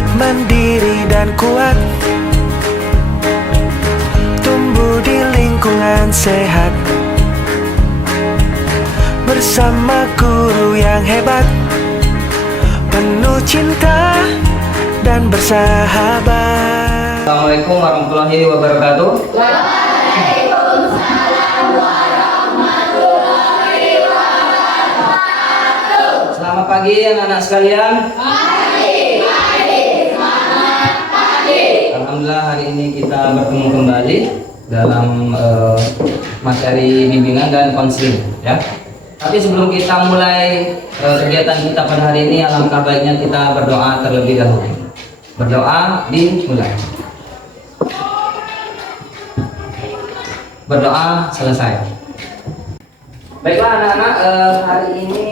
bangkit mandiri dan kuat, tumbuh di lingkungan sehat, bersama guru yang hebat, penuh cinta dan bersahabat. Assalamualaikum warahmatullahi wabarakatuh. Waalaikumsalam warahmatullahi wabarakatuh. Selamat pagi anak-anak sekalian. Pagi, semangat pagi. Alhamdulillah hari ini kita bertemu kembali dalam materi bimbingan dan konseling, ya. Tapi sebelum kita mulai kegiatan kita pada hari ini, alangkah baiknya kita berdoa terlebih dahulu. Berdoa dimulai. Berdoa selesai. Baiklah anak-anak, hari ini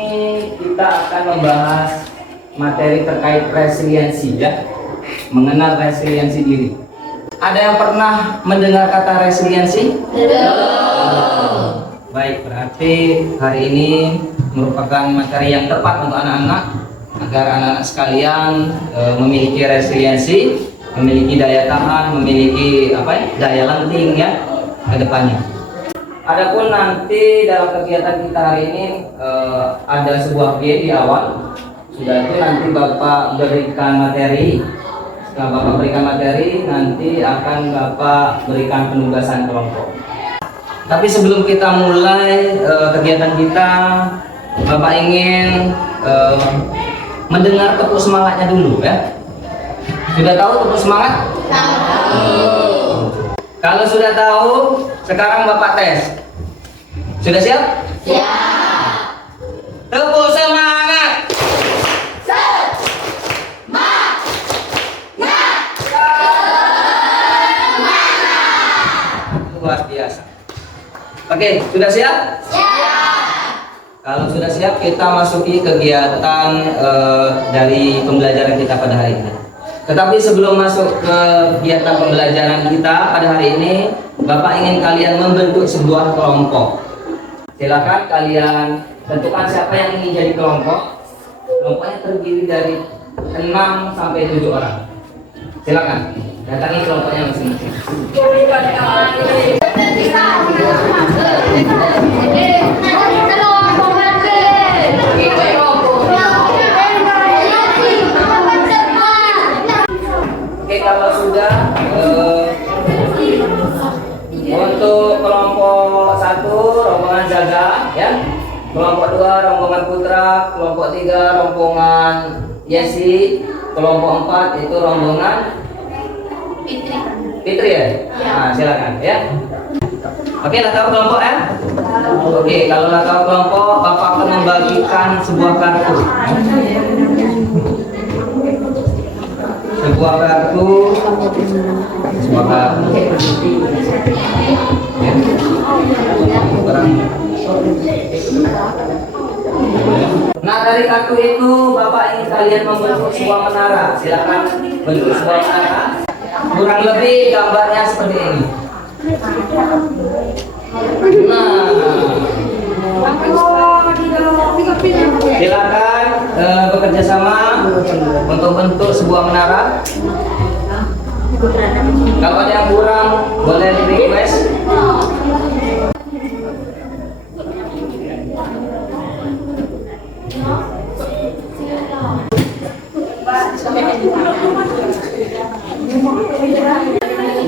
kita akan membahas materi terkait resiliensi, ya. Mengenal resiliensi diri. Ada yang pernah mendengar kata resiliensi? Baik, berarti hari ini merupakan materi yang tepat untuk anak-anak agar anak-anak sekalian memiliki resiliensi, memiliki daya tahan, memiliki daya lenting, ya, ke depannya. Adapun nanti dalam kegiatan kita hari ini ada sebuah game di awal. Sudah itu nanti Bapak berikan materi. Setelah Bapak berikan materi, nanti akan Bapak berikan penugasan kelompok. Tapi sebelum kita mulai kegiatan kita, Bapak ingin mendengar tepuk semangatnya dulu, ya. Sudah tahu tepuk semangat? Tahu. Kalau sudah tahu, sekarang Bapak tes. Sudah siap? Siap. Tepuk semangat. Luar biasa. Oke, sudah siap? Siap. Kalau sudah siap, kita masuki kegiatan dari pembelajaran kita pada hari ini. Tetapi sebelum masuk ke kegiatan pembelajaran kita pada hari ini, Bapak ingin kalian membentuk sebuah kelompok. Silakan kalian tentukan siapa yang ingin jadi kelompok. Kelompoknya terdiri dari 6 sampai 7 orang. Silakan datangi kelompoknya masing-masing. Oke, kalau sudah untuk kelompok 1 rombongan Jaga, ya. Kelompok 2 rombongan Putra, kelompok 3 rombongan Yesi, kelompok 4 itu rombongan Fitri, ya. Nah, silakan, ya. Oke, lah tahu kelompok, ya? Oke, kalau lah tahu kelompok, Bapak akan membagikan sebuah kartu. Sebuah kartu. Ya. Nah, dari kartu itu Bapak ingin kalian membentuk sebuah menara. Silakan bentuk sebuah menara. Kurang lebih gambarnya seperti ini. Nah, silakan bekerja sama untuk bentuk sebuah menara. Kalau ada yang kurang, boleh di request.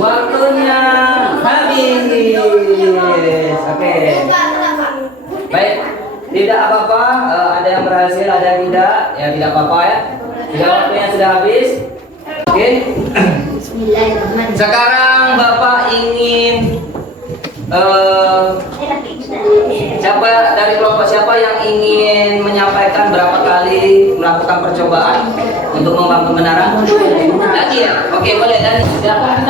Waktunya habis. Oke. Baik, tidak apa-apa. Ada yang berhasil, ada yang tidak. Ya tidak apa-apa, ya. Sudah waktunya sudah habis. Oke. Sekarang Bapak ingin siapa dari kelompok siapa yang ingin menyampaikan berapa kali melakukan percobaan untuk membangun menara? Lagi, ya? Oke, boleh. Dan silakan.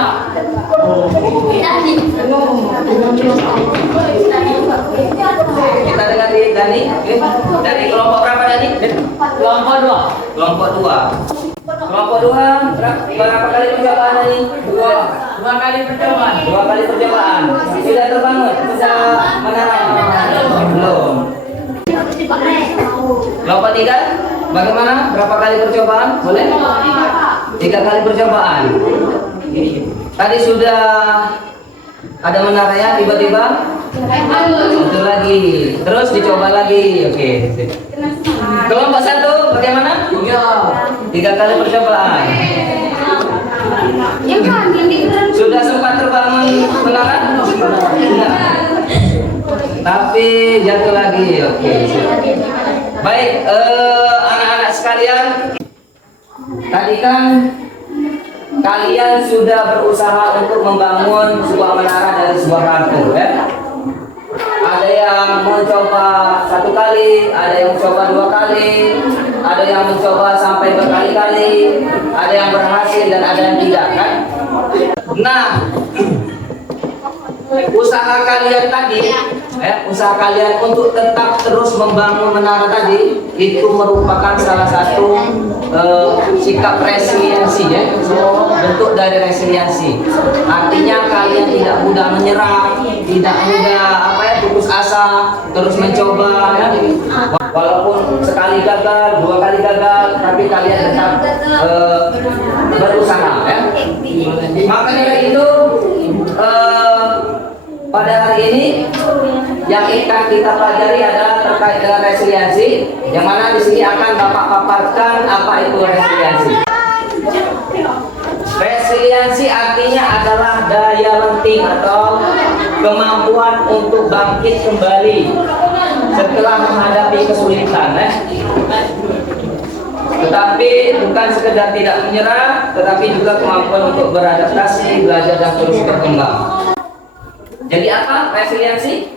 Kita dengar dari Dani. Oke. Dari kelompok berapa, Dani? Kelompok 2. Kelompok 2. Kelompok 2 berapa kali percobaan, Dani? 2 kali percobaan. 2 kali percobaan. Sudah terbangun? Bisa menara? Belum. Kelompok 3 bagaimana? Berapa kali percobaan? Boleh? 3 kali percobaan. Tadi sudah ada menara ya, tiba-tiba itu lagi, terus dicoba lagi. Oke. Kelompok 1 bagaimana? 3 kali percobaan. Sudah sempat terbangun menara? Tidak. Tapi jatuh lagi. Oke. Baik, anak-anak sekalian, tadi kan kalian sudah berusaha untuk membangun sebuah menara dari sebuah kartu, ya. Ada yang mencoba 1 kali, ada yang mencoba 2 kali, ada yang mencoba sampai berkali-kali, ada yang berhasil dan ada yang tidak, kan? Nah, usaha kalian tadi, usaha kalian untuk tetap terus membangun menara tadi itu merupakan salah satu sikap resiliensi, ya, bentuk dari resiliensi. Artinya kalian tidak mudah menyerah, tidak mudah putus asa, terus mencoba, ya. Walaupun sekali gagal, 2 kali gagal, tapi kalian tetap berusaha, ya. Makanya itu pada hari ini yang akan kita pelajari adalah terkait dengan resiliensi, yang mana di sini akan Bapak paparkan apa itu resiliensi. Resiliensi artinya adalah daya lenting atau kemampuan untuk bangkit kembali setelah menghadapi kesulitan, ya. Tetapi bukan sekedar tidak menyerah, tetapi juga kemampuan untuk beradaptasi, belajar dan terus berkembang. Jadi apa resiliensi?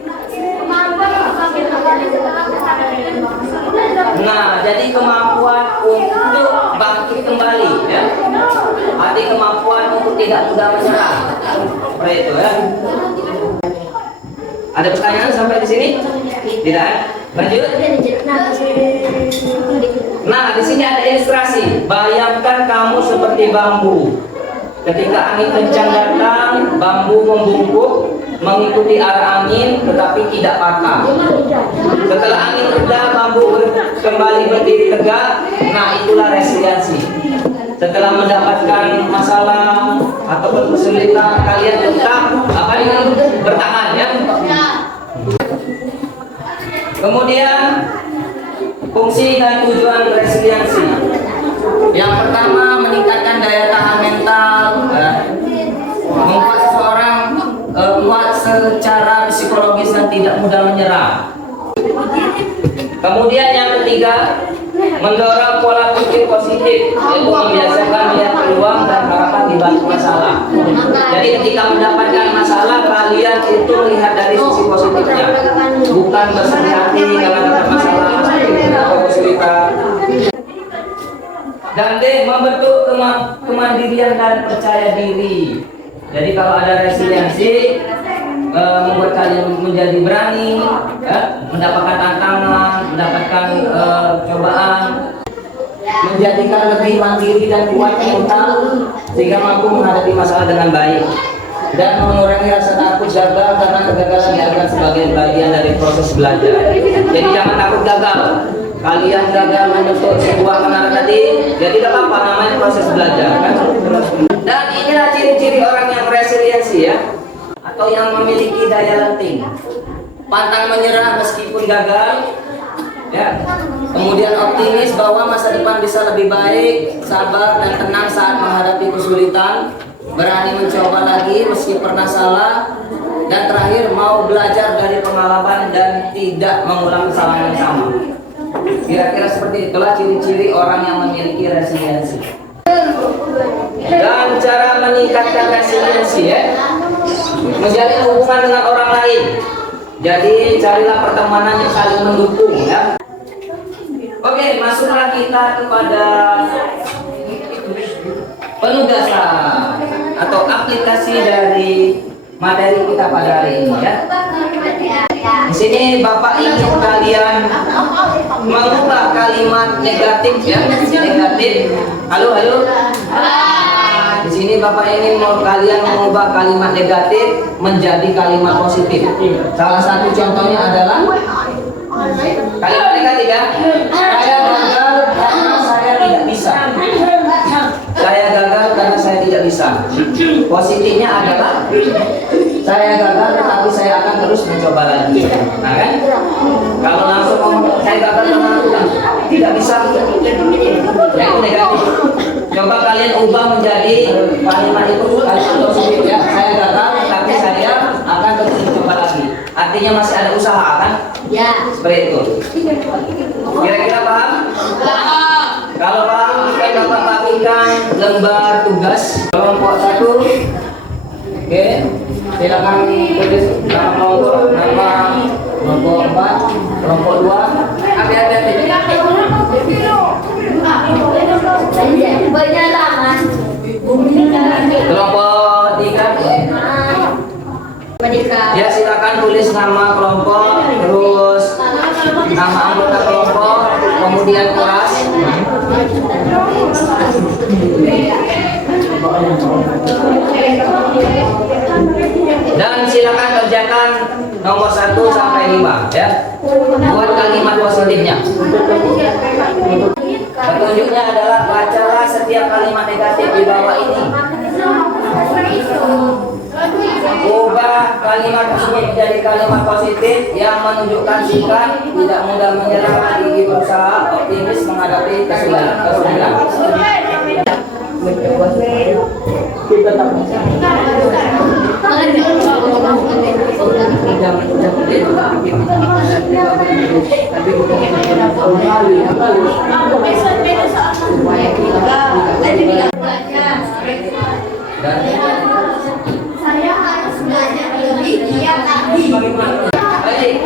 Nah, jadi kemampuan untuk bangkit kembali, ya. Arti kemampuan untuk tidak mudah menyerah. Seperti itu, ya. Ada pertanyaan sampai di sini? Tidak, ya? Lanjut. Nah, di sini ada ilustrasi. Bayangkan kamu seperti bambu. Ketika angin kencang datang, bambu membungkuk mengikuti arah angin tetapi tidak patah. Setelah angin reda, bambu kembali berdiri tegak. Nah, itulah resiliensi. Setelah mendapatkan masalah atau kesulitan, kalian tetap bertahan, ya. Kemudian fungsi dan tujuan resiliensi. Yang pertama, meningkatkan daya tahan mental, membuat seseorang kuat secara psikologis dan tidak mudah menyerah. Kemudian yang ketiga, mendorong pola pikir positif, yaitu membiasakan melihat peluang dan harapan di balik masalah. Jadi ketika mendapatkan masalah, kalian itu melihat dari sisi positifnya, bukan bersedih hati karena dapat masalah atau kesulitan. Dan membentuk kemandirian dan percaya diri. Jadi kalau ada resiliensi, membuat kalian menjadi berani, ya, mendapatkan tantangan, mendapatkan cobaan, menjadikan lebih mandiri dan kuat mental sehingga mampu menghadapi masalah dengan baik dan mengurangi rasa takut gagal karena kegagalan dianggap sebagai bagian dari proses belajar. Jadi jangan takut gagal. Kalian gagal membentuk sebuah menara tadi, ya tidak apa-apa, namanya proses belajar, kan? Dan inilah ciri-ciri orang yang resiliensi, ya, atau yang memiliki daya lenting, pantang menyerah meskipun gagal, ya. Kemudian optimis bahwa masa depan bisa lebih baik, sabar dan tenang saat menghadapi kesulitan, berani mencoba lagi meski pernah salah, dan terakhir mau belajar dari pengalaman dan tidak mengulang kesalahan yang sama. Kira-kira seperti itulah ciri-ciri orang yang memiliki resiliensi. Dan cara meningkatkan resiliensi, ya, menjalin hubungan dengan orang lain. Jadi carilah pertemanan yang saling mendukung, ya. Oke, masuklah kita kepada penugasan atau aplikasi dari materi kita pada hari ini, ya. Di sini Bapak ingin kalian mengubah kalimat negatif, ya, negatif. Halo. Di sini Bapak ingin kalian mengubah kalimat negatif menjadi kalimat positif. Salah satu contohnya adalah kalimat negatif, ya. Saya gagal karena saya tidak bisa. Saya bisa. Positifnya adalah saya gagal tetapi saya akan terus mencoba lagi. Nah kan? Kalau langsung ngomong saya gagal tidak bisa, ya itu negatif. Coba kalian ubah menjadi kalimat itu kalimat positif ya. Saya gagal tetapi saya akan terus mencoba lagi. Artinya masih ada usaha kan? Ya. Seperti itu. Kira-kira paham? Kalau paham, kita dapat bagikan lembar tugas kelompok 1. Oke, silakan tulis nama kelompok 4, kelompok 2. Hati-hati. Penyalaman. Kelompok 3. Ya, silakan tulis nama kelompok, terus nama anggota kelompok, kemudian kelas. Dan silakan kerjakan nomor 1 sampai 5 ya. Buat kalimat positifnya. Petunjuknya adalah bacalah setiap kalimat negatif di bawah ini. Ubah kalimat tersebut menjadi kalimat positif yang menunjukkan sikap tidak mudah menyerah, gigih berusaha, optimis menghadapi kesulitan. Saya harus belajar lebih giat lagi. Baik,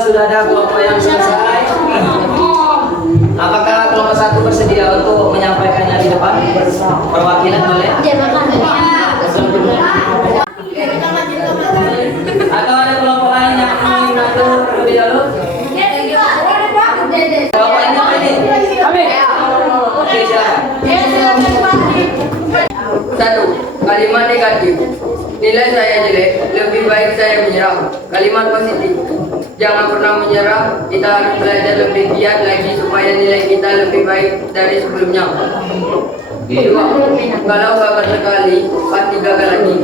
sudah ada kelompok yang selesai. Apakah kelompok 1 bersedia untuk menyampaikannya di depan? Perwakilan boleh? Atau ada kelompok lain yang ingin mengatur lebih dahulu? Kelompok ini apa ini? Oke, silakan. 1. Kalimat negatif. Nilai saya jelek, lebih baik saya menyerah. Kalimat positif. Jangan pernah menyerah, kita harus belajar lebih giat lagi supaya nilai kita lebih baik dari sebelumnya. 2. Kalau gagal sekali, pasti gagal lagi.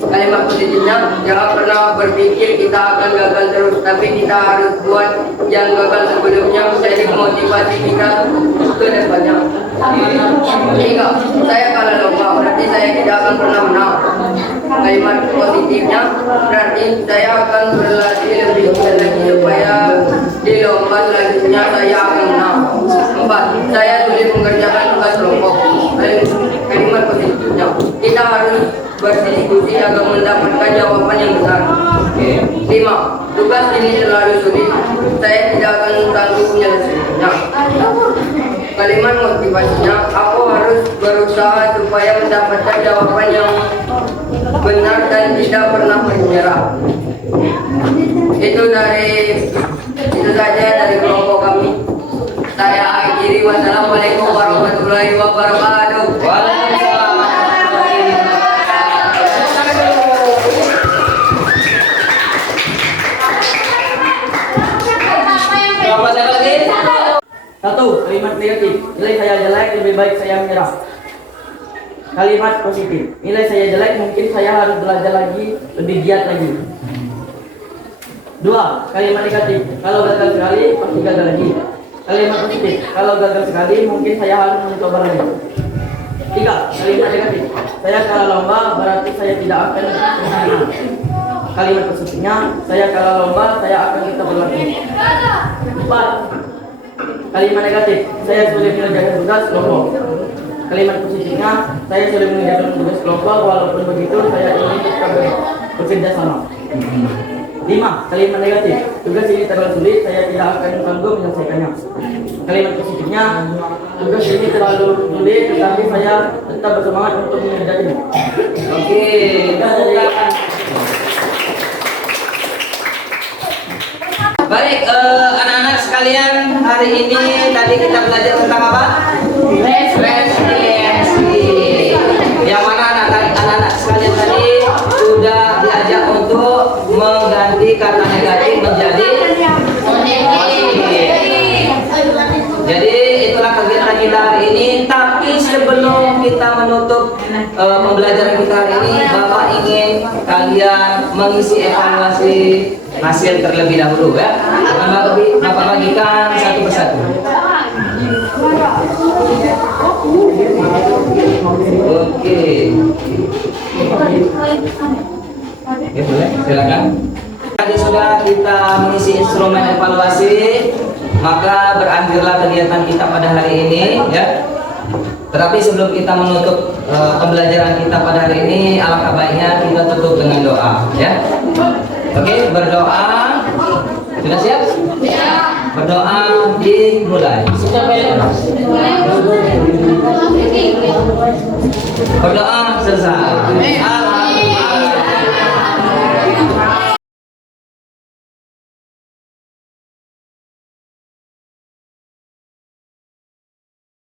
Kalimat positifnya, jangan pernah berpikir kita akan gagal terus, tapi kita harus buat yang gagal sebelumnya menjadi motivasi kita ke depannya. 3. Saya kalah lomba, berarti saya tidak akan pernah menang. Kalimat positifnya, berarti saya akan berlatih lebih giat lagi supaya di lomba selanjutnya saya akan menang. 4. Saya sulit mengerjakan tugas kelompok. Kalimat positifnya, kita harus berdiskusi agar mendapatkan jawaban yang benar. 5. Tugas ini terlalu sulit, saya tidak akan sanggup menyelesaikannya. Kalimat motivasinya, aku harus berusaha supaya mendapatkan jawaban yang benar dan tidak pernah menyerah. Itu saja dari kelompok kami. Saya akhiri. Wassalamualaikum warahmatullahi wabarakatuh. Waalaikumsalam. Kelompok siapa lagi? 1. Kalimat negatif. Nilai saya jelek, lebih baik saya menyerah. Kalimat positif. Nilai saya jelek, mungkin saya harus belajar lagi, lebih giat lagi. 2. Kalimat negatif. Kalau gagal sekali, pasti gagal lagi. Kalimat positif. Kalau gagal sekali, mungkin saya harus mencoba lagi. 3. Kalimat negatif. Saya kalah lomba, berarti saya tidak akan menang. Kalimat positifnya, saya kalah lomba, saya akan tetap berlatih. 4. Kalimat negatif. Saya sulit mengerjakan tugas kelompok. Kalimat positifnya, saya sulit mengerjakan tugas kelompok, walaupun begitu saya ingin tetap bekerja sama. 5. Kalimat negatif. Tugas ini terlalu sulit, saya tidak akan sanggup menyelesaikannya. Kalimat positifnya, tugas ini terlalu sulit, tetapi saya tetap bersemangat untuk mengerjakannya. Oke, silakan. Baik, anak-anak sekalian, hari ini tadi kita belajar tentang apa? Resiliensi. Yang mana anak-anak sekalian tadi sudah diajak untuk mengganti kata negatif menjadi positif. Jadi itulah kegiatan kita hari ini. Tapi sebelum kita menutup pembelajaran kita hari ini, Bapak ingin kalian mengisi evaluasi hasil terlebih dahulu ya. Bapak bagikan satu persatu. Oke. Ya boleh, silakan. Tadi sudah kita mengisi instrumen evaluasi, maka berakhirlah kegiatan kita pada hari ini ya. Tetapi sebelum kita menutup pembelajaran kita pada hari ini, alangkah baiknya kita tutup dengan doa ya. Oke, berdoa. Sudah siap? Ya. Berdoa dimulai. Berdoa selesai.